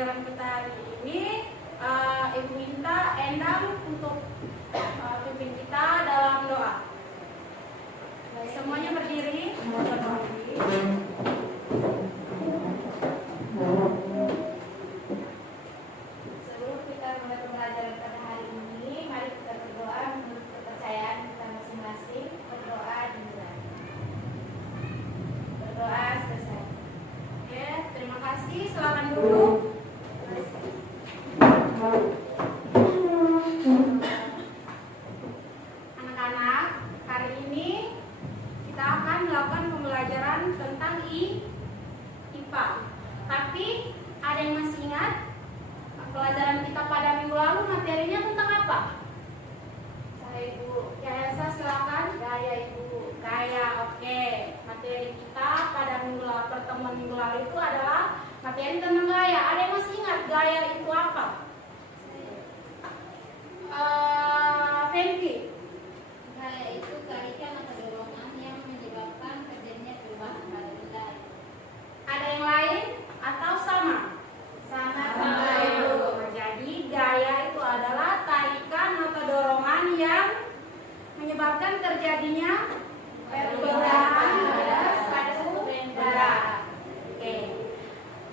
pembelajaran kita hari ini, Ibu minta Endang untuk pimpin kita dalam doa. Semuanya berdiri, berdoa. Sebelum kita mulai pembelajaran pada hari ini, mari kita berdoa menurut kepercayaan kita masing-masing. Berdoa dimulai. Berdoa selesai. Oke, terima kasih. Silakan duduk. Anak-anak, hari ini kita akan melakukan pembelajaran tentang IPA. Tapi ada yang masih ingat pelajaran kita pada minggu lalu materinya tentang apa? Saya Ibu Yasa, silakan. Gaya Ibu. Gaya, oke. Materi kita pada pertemuan minggu lalu itu adalah materi tentang gaya. Ada yang masih ingat gaya itu apa? Fenty. Gaya itu tarikan atau dorongan yang menyebabkan terjadinya perubahan pada benda. Ada yang lain atau sama? Sama Ibu. Jadi gaya itu adalah tarikan atau dorongan yang menyebabkan terjadinya perubahan pada suatu benda. Oke.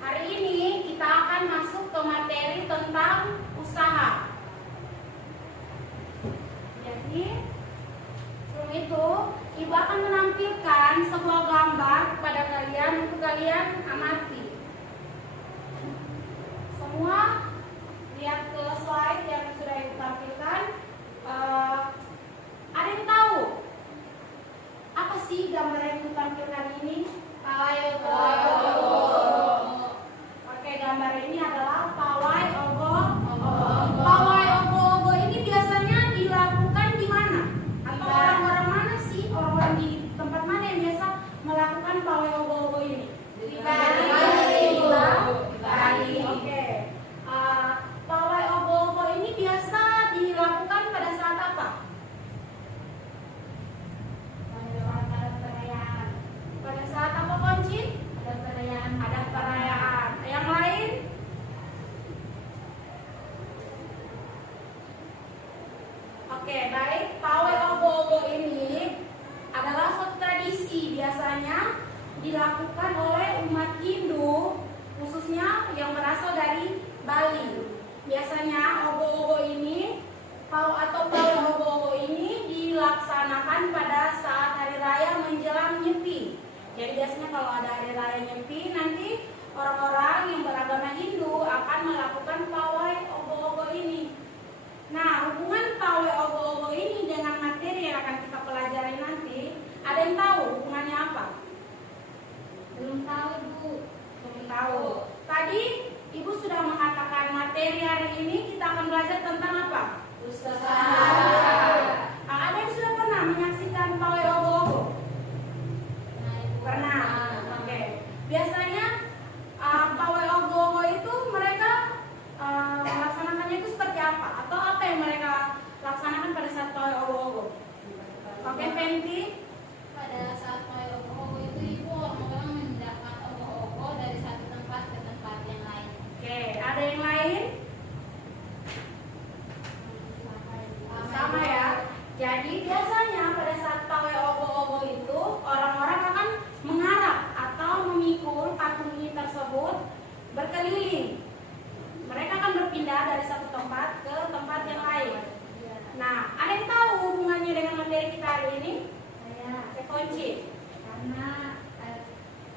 Hari ini kita akan masuk ke materi tentang usaha. Jadi sebelum itu Ibu akan menampilkan sebuah gambar kepada kalian untuk kalian amati. Semua lihat ke slide yang sudah Ibu tampilkan. Ada yang tahu apa sih gambar yang Ibu tampilkan ini? Pawai ogo. Oke, gambar ini adalah pawai ogo. Pawai ogo ini biasanya dilakukan di mana? Atau orang-orang mana sih? Orang-orang di tempat mana yang biasa melakukan pawai ogo ini? Di Bali. Oke. Pawai ogo ini biasa dilakukan pada saat apa? Pada saat apa, Konci? Ada perayaan. Yang lain? Oke, baik. Pawai ogo ini adalah suatu tradisi biasanya dilakukan oleh umat Hindu, khususnya yang berasal dari Bali. Biasanya ogo-ogo ini pawai ogo-ogo ini dilaksanakan pada saat hari raya menjelang Nyepi. Jadi biasanya kalau ada hari raya Nyepi, nanti orang-orang yang beragama Hindu akan melakukan pawai ogo-ogo ini. Nah, hubungan pawai ogo-ogo ini dengan materi yang akan kita pelajari nanti, ada yang tahu hubungannya apa? Belum tahu, Bu. Belum tahu. Tadi Ibu sudah mengatakan materi hari ini kita akan belajar tentang apa? Usaha. Ada yang sudah pernah menyaksikan pawai ogo-ogo? Pernah. Oke. Biasanya pawai ogo-ogo itu mereka melaksanakannya itu seperti apa? Atau apa yang mereka laksanakan pada saat pawai ogo-ogo? Oke, Fenty. Pada saat pawai ogo-ogo itu Ibu orang-orang memindahkan ogo-ogo dari satu tempat ke tempat yang lain. Oke, ada yang lain? Sama ya. Jadi biasanya pada saat pawai ogo-ogo itu orang-orang akan mengarah atau memikul patung ini tersebut berkeliling. Mereka akan berpindah dari satu tempat ke tempat yang lain. Nah, ada yang tahu hubungannya dengan materi kita hari ini? Saya Kunci. karena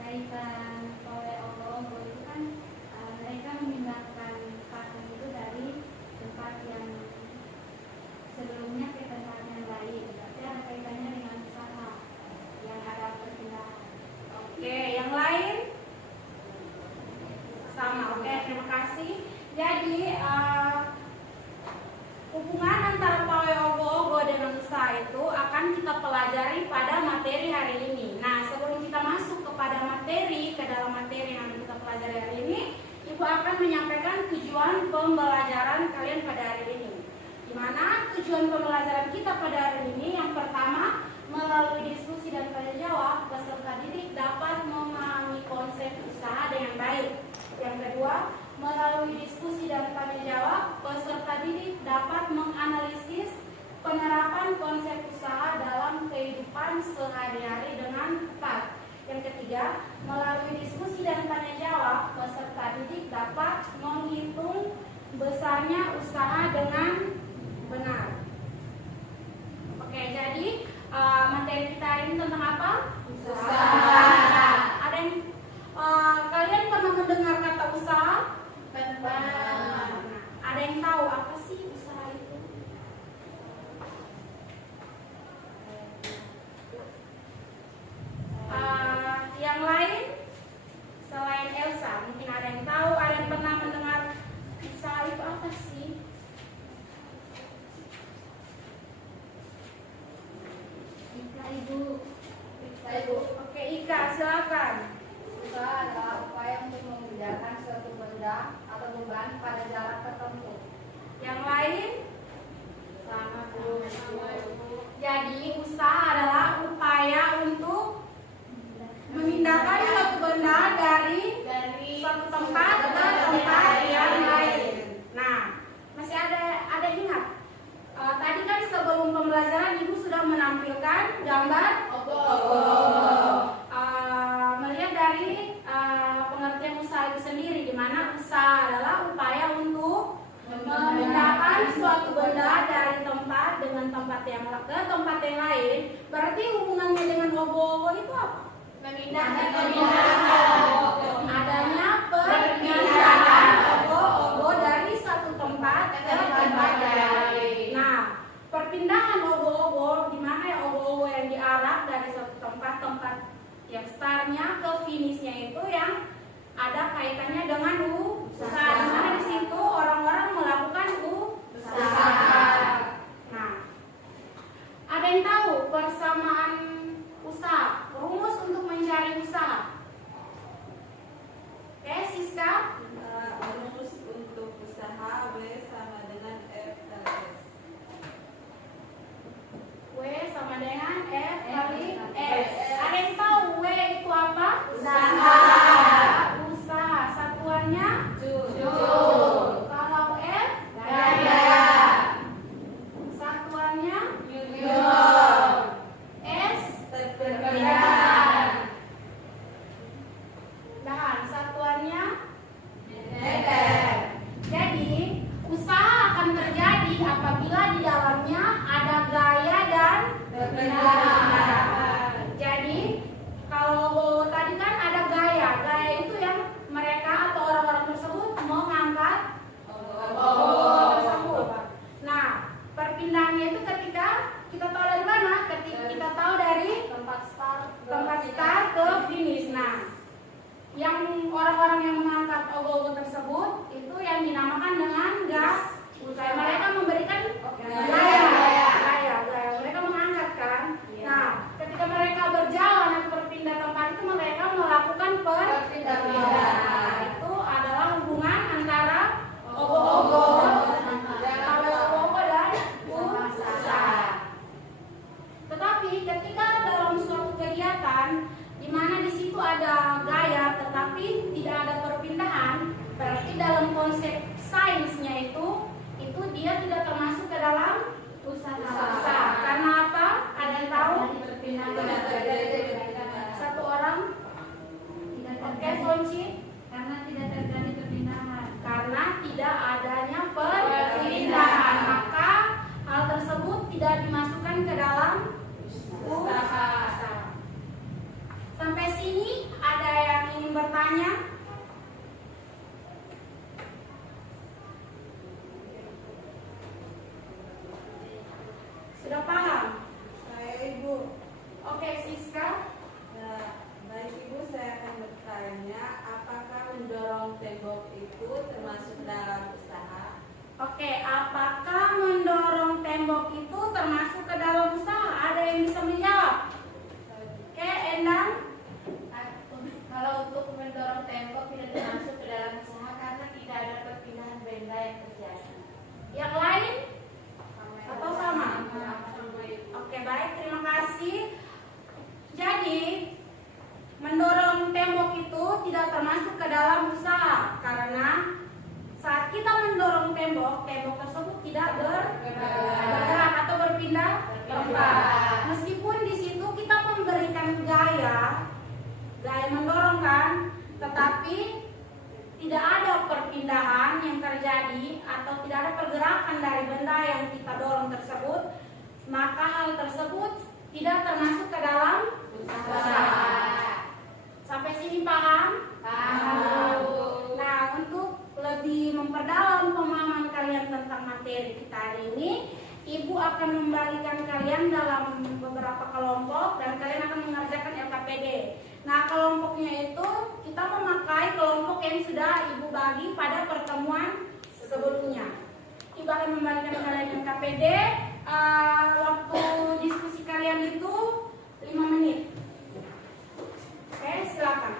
tarikan pawai ogo-ogo itu kan mereka memindahkan patung itu dari tempat yang sebelumnya ke tempat yang lain. Berarti ada kaitannya dengan usaha yang ada perpindahan. Oke, yang lain? Sama. Oke, terima kasih. Jadi hubungan antara pawai ogo-ogo dengan usaha itu akan kita pelajari pada materi hari ini. Nah, sebelum kita masuk kepada materi, ke dalam materi yang kita pelajari hari ini, Ibu akan menyampaikan tujuan pembelajaran kalian pada hari ini. Di mana tujuan pembelajaran kita pada hari ini yang pertama, melalui diskusi dan tanya jawab, peserta didik dapat memahami konsep usaha dengan baik. Yang kedua, melalui besarnya usaha dengan benar. Oke, jadi materi kita hari ini tentang apa? Usaha. Ada yang kalian pernah mendengar kata usaha? Pernah. Ada yang tahu apa sih usaha itu? Yang lain selain Elsa, mungkin ada yang tahu, ada yang pernah mendengar usaha itu apa sih? Ika, Ibu. Oke, Ika, silakan. Usaha adalah upaya untuk mengerjakan suatu benda atau beban pada jarak tertentu. Yang lain? Sama Bu. Jadi usaha adalah upaya untuk memindahkan suatu benda dari suatu tempat ke tempat yang lain. Nah, masih ada ingat? Tadi kan sebelum pembelajaran Ibu sudah menampilkan gambar melihat dari pengertian usaha itu sendiri, di mana usaha adalah upaya untuk memindahkan suatu benda dari tempat dengan tempat yang ke tempat yang lain. Berarti hubungannya dengan obo-obo itu apa? Adanya perpindahan obo-obo dari satu tempat ke tempat lain. Nah, perpindahan obo-obo, di mana ya obo-obo yang diarak dari satu tempat yang startnya ke finishnya itu yang ada kaitannya dengan usaha. Di mana di situ orang-orang melakukan usaha. Nah, ada yang tahu persamaan usaha, rumus untuk mencari usaha? Oke, Siska. Rumus untuk usaha W sama dengan F kali S. W sama dengan F kali S. Ada yang tahu W itu apa? Usaha. Usaha satuannya joule. Kalau F gaya. Satuannya newton. S tegangan. Dan satuannya meter. Jadi usaha akan terjadi apabila di dalamnya ada gaya dan tegangan. Jadi kalau tadi kan ada gaya itu yang mereka atau orang-orang tersebut mengangkat tersebut. Nah, perpindahannya itu ketika kita tahu dari mana? Ketika kita tahu dari tempat start ke finish. Nah, yang orang-orang yang mengangkat ogo-ogo tersebut itu yang dinamakan dengan gas. Mereka memberikan gaya. Mereka mengangkat kan. Nah, ketika mereka berjalan atau berpindah tempat itu mereka melakukan perpindahan. Nah, itu adalah hubungan antara ogo-ogo dan usaha. Tetapi ketika dalam suatu kegiatan di mana di situ ada gaya tetapi tidak ada perpindahan, berarti dalam konsep sainsnya itu dia tidak termasuk ke dalam usaha. Karena apa? Ada yang tahu? Satu orang? Oke, Fonci. Karena tidak terjadi perpindahan. Karena tidak adanya perpindahan, maka hal tersebut tidak dimasukkan ke dalam usaha. Sampai sini ada yang ingin bertanya? Sudah paham? Saya Ibu. Oke, Siska. Baik Ibu, saya akan bertanya, apa perpindahan yang terjadi atau tidak ada pergerakan dari benda yang kita dorong tersebut, maka hal tersebut tidak termasuk ke dalam usaha. Sampai sini paham? Paham. Nah, untuk lebih memperdalam pemahaman kalian tentang materi kita hari ini, Ibu akan membagikan kalian dalam beberapa kelompok dan kalian akan mengerjakan LKPD. Nah, kelompoknya itu kita memakai kelompok yang sudah Ibu bagi pada pertemuan sebelumnya. Ibu akan membagikan kalian LKPD. Waktu diskusi kalian itu 5 menit. Oke, silakan.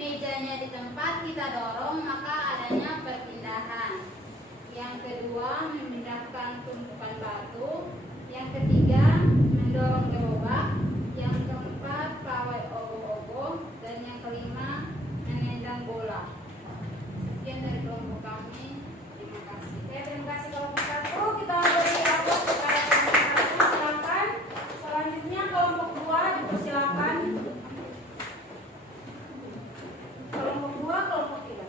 mejanya di tempat kita dorong, maka adanya perpindahan. Yang kedua, memindahkan tumpukan batu. Yang ketiga, mendorong gerobak. Yang keempat, pawai ogoh-ogoh. Dan yang kelima, menendang bola. Sekian dari kelompok kami. Terima kasih. Oke, terima kasih kelompok 1. Kita beri aplaus kepada kelompok 1. Silakan. Selanjutnya kelompok 2 dipersilakan. Kelompok 2, kelompok 3.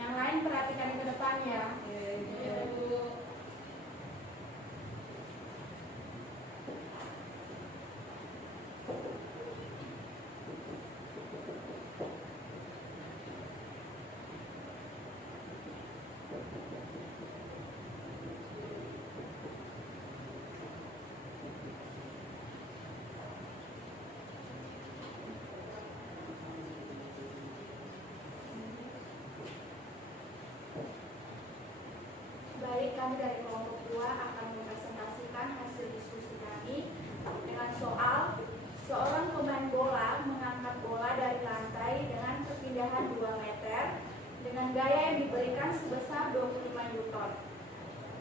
Yang lain perhatikan ke depan ya. Baik, kami dari kelompok 2 akan mempresentasikan hasil diskusi kami dengan soal seorang pemain bola mengangkat bola dari lantai dengan perpindahan 2 meter dengan gaya yang diberikan sebesar 25 Newton.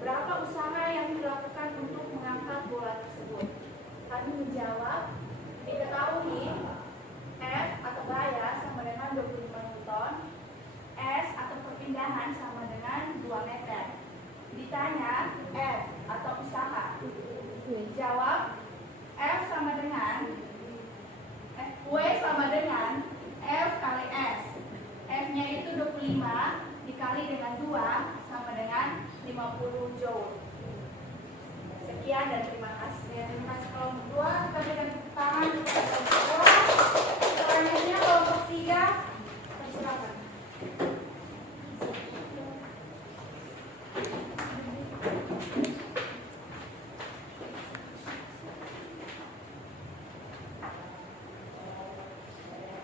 Berapa usaha yang dilakukan untuk mengangkat bola tersebut? Kami menjawab, diketahui F atau gaya sama dengan 25 Newton. F perpindahan sama dengan 2 meter. Ditanya F atau usaha. Jawab F sama dengan W sama dengan F kali S. F-nya itu 25 dikali dengan 2 sama dengan 50 joule. Sekian dan terima kasih. Terima kasih kelompok 2. Kita berikan tepuk tangan untuk kelompok 2. Selanjutnya kelompok 3. Silakan.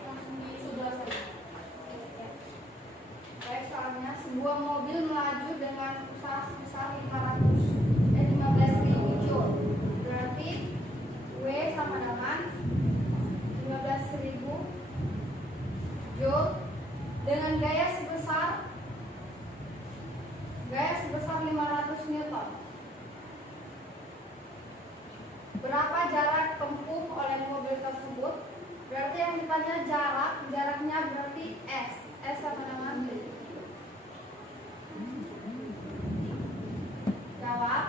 Langsung di sebelah sana. Baik, soalnya sebuah mobil melaju dengan usaha sebesar 15.000 joule. Berarti W sama dengan 15.000 joule dengan gaya sebesar 500 newton. Berapa jarak tempuh oleh mobil tersebut? Berarti yang ditanya jaraknya berarti S. S sama dengan jawab.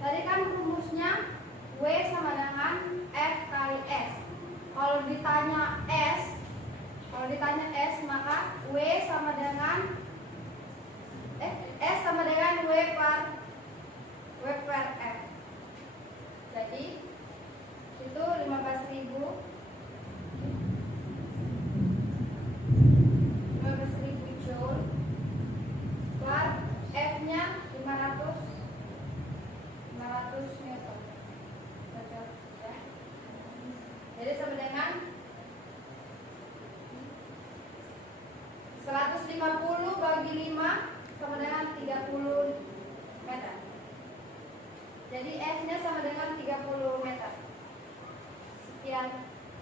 Tadi kan rumusnya W sama dengan F kali S. Kalau ditanya S maka W sama dengan S sama dengan W per F. Jadi itu 15.000 joule per F-nya 500 newton. Cocok ya. Jadi sama dengan 150 bagi 5 sama dengan 30 meter. Jadi F-nya sama dengan 30 meter. Sekian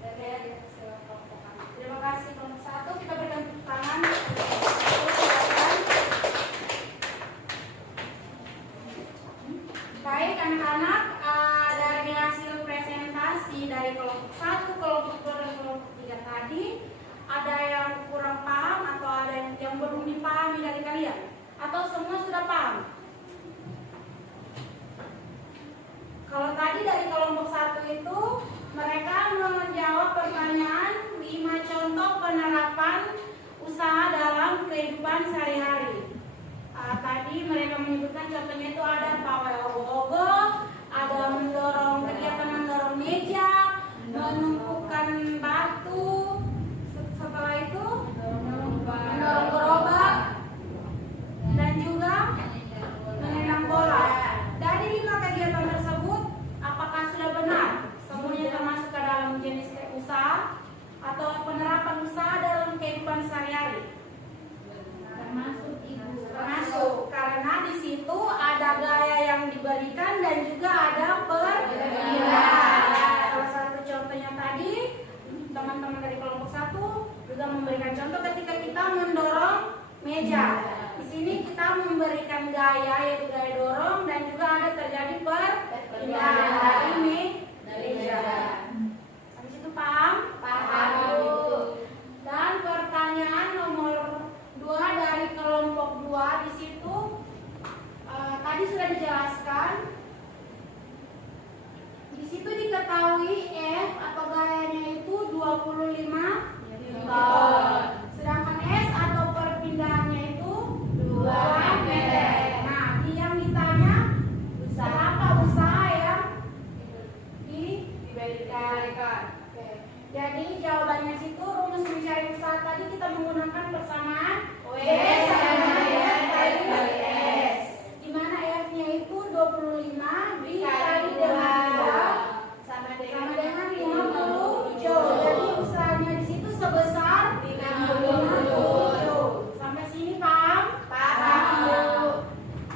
dari hasil kelompok kami. Terima kasih kelompok 1. Kita berikan tepuk tangan. Baik anak-anak, dari hasil presentasi dari kelompok 1, kelompok 2 dan kelompok 3 tadi, ada yang kurang paham atau ada yang belum dipahami dari kalian? Atau semua sudah paham? Kalau tadi dari kelompok 1 itu mereka menjawab pertanyaan 5 contoh penerapan usaha dalam kehidupan sehari-hari. Tadi mereka menyebutkan contohnya itu ada pawai ogoh-ogoh, ada kegiatan mendorong meja, menumpukan batu, setelah itu mendorong gerobak, dan juga menendang bola. Dari 5 kegiatan tersebut, apakah sudah benar semuanya termasuk ke dalam jenis usaha atau penerapan usaha dalam kehidupan sehari-hari? Termasuk ibu. Termasuk, karena di situ ada gaya yang diberikan dan juga ada perbedaan. Salah satu contohnya tadi, teman-teman dari kelompok 1 juga memberikan contoh ketika kita mendorong meja. Di sini kita memberikan gaya, yaitu gaya dorong, dan juga ada terjadi perpindahan dari meja. Sampai situ paham? Paham. Dan pertanyaan nomor 2 dari kelompok 2 di situ tadi sudah dijelaskan. Di situ diketahui F atau gayanya itu 25 Newton. Sedangkan S atau perpindahannya itu 2 meter. Nah, yang ditanya berapa usaha yang diberikan. Oke. Jadi jawabannya situ rumus mencari usaha tadi kita menggunakan persamaan W sama F kali S. Di mana F-nya itu 25 dikali dengan 2 sama dengan 50 joule. Jadi usahanya di situ sebesar 50 joule. Sampai sini paham? Paham.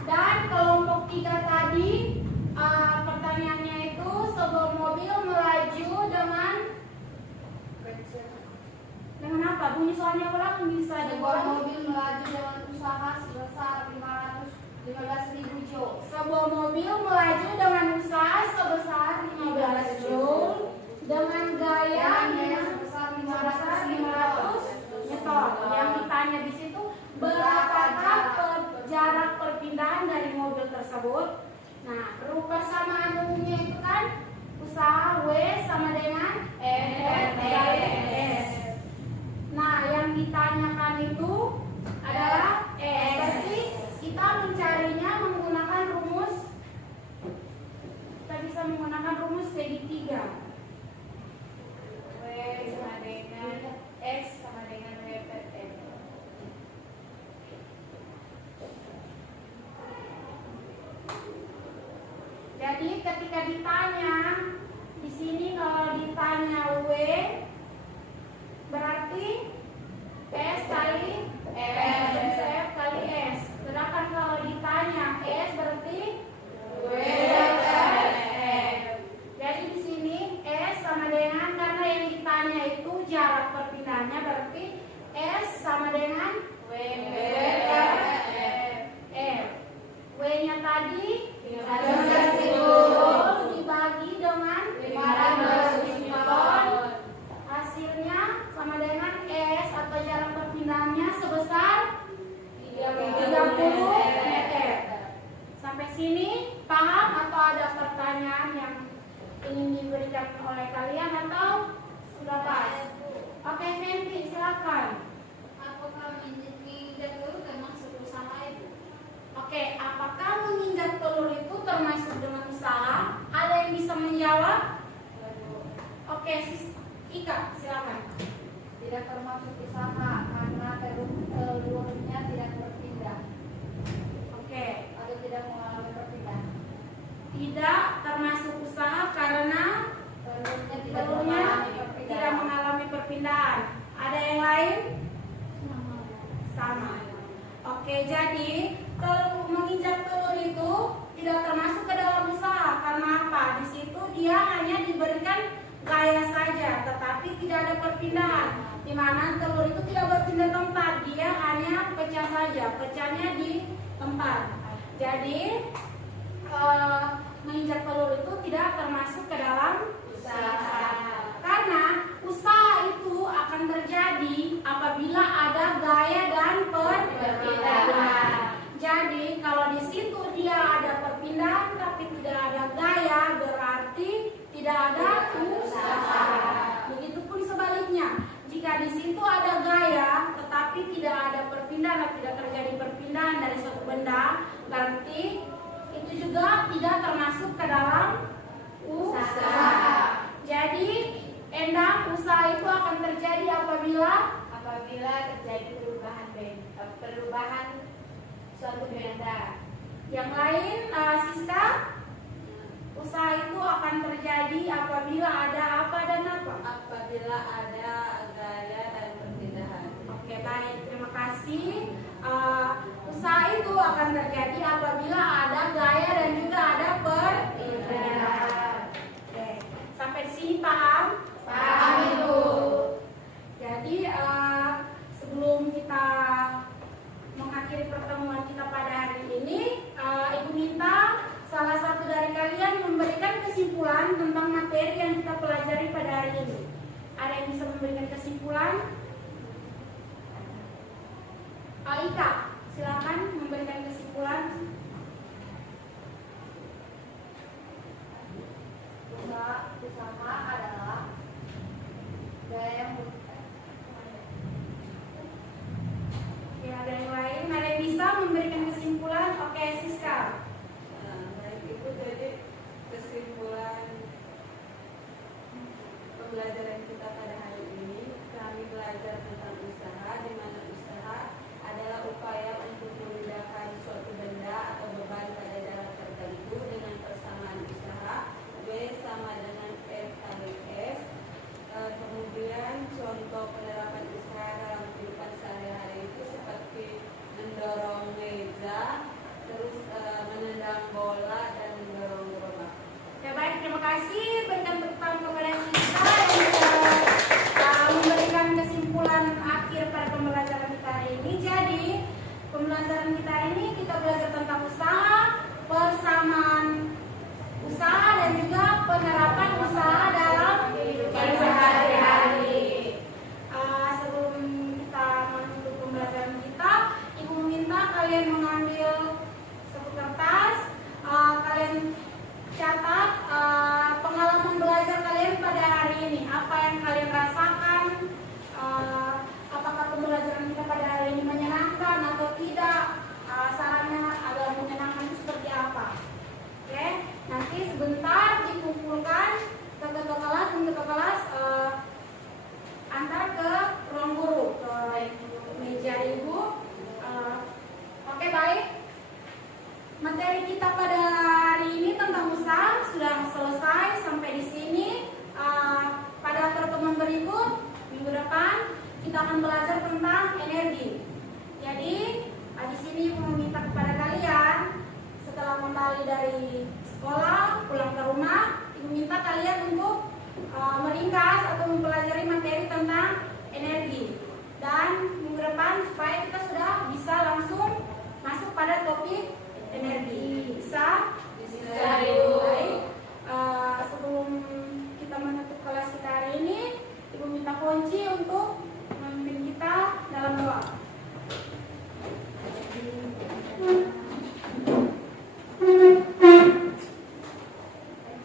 Dan kelompok 3 tadi pertanyaannya itu sebuah mobil melaju dengan apa? Bunyi soalnya ulang bisa Sebuah diulang. mobil melaju dengan usaha sebesar 15.000 joule. Sebuah mobil melaju dengan usaha sebesar 15 joule dengan gaya Yang sebesar 500 Newton. Yang ditanya ditanya di situ berapakah jarak perpindahan dari mobil tersebut. Nah, persamaan umumnya itu kan usaha W sama dengan F kali S. Nah, yang ditanyakan itu adalah S. Berarti kita mencarinya menggunakan rumus. Kita bisa menggunakan rumus segitiga. W sama dengan X sama dengan W per M. Jadi ketika ditanya di sini, kalau ditanya W berarti S kali F, bisa F kali S. Sedangkan kalau ditanya S berarti W kali F. Jadi di sini S sama dengan, karena yang ditanya itu jarak perpindahannya, berarti S sama dengan W kali F. W-nya tadi 15 dibagi dengan 15 Newton. Hasilnya sama dengan S atau jarak perpindahannya sebesar 30 meter. Sampai sini paham atau ada pertanyaan yang ingin diberikan oleh kalian atau sudah pas? Oke, Fenty silakan. Apakah menginjak telur termasuk usaha itu? Oke, apakah menginjak telur itu termasuk dengan usaha? Ada yang bisa menjawab? Oke, Ika, silakan. Tidak termasuk usaha karena telurnya tidak berpindah Oke, atau tidak mengalami perpindahan. tidak termasuk usaha karena telurnya tidak mengalami perpindahan. Ada yang lain? Sama. Oke, jadi menginjak telur itu tidak termasuk ke dalam usaha. Karena apa? Di situ dia hanya diberikan gaya saja, tetapi tidak ada perpindahan. Di mana telur itu tidak berpindah tempat, dia hanya pecah saja, pecahnya di tempat. Jadi menginjak telur itu tidak termasuk ke dalam usaha. Karena usaha itu akan terjadi apabila ada gaya dan perpindahan. Jadi kalau di situ dia ada perpindahan tapi tidak ada gaya, berarti tidak ada usaha. Begitupun sebaliknya, jika di situ ada gaya tetapi tidak ada perpindahan, tidak terjadi perpindahan dari suatu benda, berarti itu juga tidak termasuk ke dalam usaha. Jadi Endang, usaha itu akan terjadi apabila terjadi perubahan suatu benda. Yang lain, Siska, usaha itu akan terjadi apabila ada apa dan apa? Apabila ada gaya dan perpindahan. Oke, baik, terima kasih. Usaha itu akan terjadi apabila ada gaya dan juga ada perpindahan. Oke, sampai di sini paham? Paham, Ibu. Jadi sebelum kita mengakhiri pertemuan kita pada hari ini, Ibu minta salah satu dari kalian memberikan kesimpulan tentang materi yang kita pelajari pada hari ini. Ada yang bisa memberikan kesimpulan? Ika, silakan memberikan kesimpulan. Usaha adalah gaya yang Ya, ada yang lain? Ada yang bisa memberikan kesimpulan? Oke, Siska. Baik, Ibu, jadi kesimpulan pembelajaran kita pada hari ini, kami belajar tentang usaha, di mana usaha adalah upaya untuk memindahkan suatu benda atau beban pada jarak tertentu dengan persamaan usaha W sama dengan F kali S. Kemudian contoh penerapan usaha dalam kehidupan sehari-hari itu seperti mendorong meja, terus menendang bola dan mendorong gerobak. Ya, baik, terima kasih. Berikan tepuk tangan kepada Siska yang sudah memberikan kesimpulan minggu depan kita akan belajar tentang energi. Jadi di sini Ibu meminta kepada kalian setelah kembali dari sekolah, pulang ke rumah, Ibu minta kalian untuk meringkas atau mempelajari materi tentang energi. Dan minggu depan supaya kita sudah bisa langsung masuk pada topik energi. Bisa? Bisa, Ibu. Baik. Sebelum kita menutup kelas kita hari ini, Ibu minta kunci untuk memimpin kita dalam doa.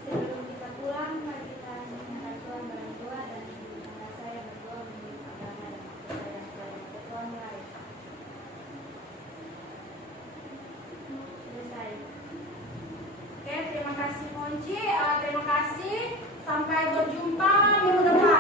Sebelum kita pulang, mari kita mengingat Tuhan berdoa dan saya berdoa menurut agama dan kepercayaan saya. Tuhan baik. Selesai. Oke, terima kasih Monci. Terima kasih. Sampai berjumpa minggu depan.